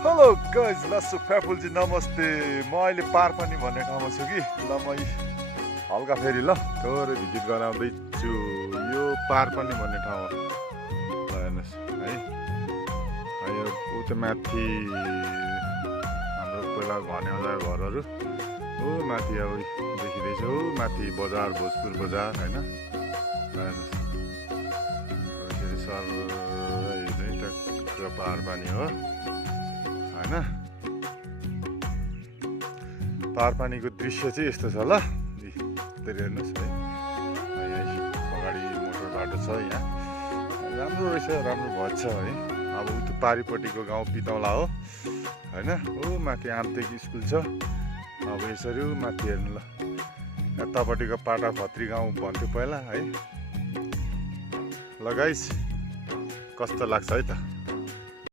Hello guys लस्सु फ्याफुलजी नमस्ते। म अहिले पारपानी भन्ने ठाउँमा छु कि ल म हल्का फेरि ल थोरै भिजिट गराउँदैछु। यो पारपानी भन्ने ठाउँ हो ल हेर्नुहोस् है। यो उता माथि हाम्रो पहिला भनेवाला घरहरू हो माथि अब देखिँदैछ हो माथि बजार भोजपुर बजार होइन हेर्नुहोस् यसरी सर पारपानी हो होइन। पारपानीको दृश्य चाहिँ यस्तो छ ल हेर्नुहोस् है। अगाडि मोटर बाटो छ यहाँ राम्रो रहेछ राम्रो भन्छ है। अब उता पारिपट्टिको गाउँ पितौला हो होइन। हो माथि आमतेक स्कुल छ। अब यसरी माथि हेर्नु ल यतापट्टिको पाटा खत्री गाउँ भन्थ्यो पहिला है। ल गाइस कस्तो लाग्छ है त।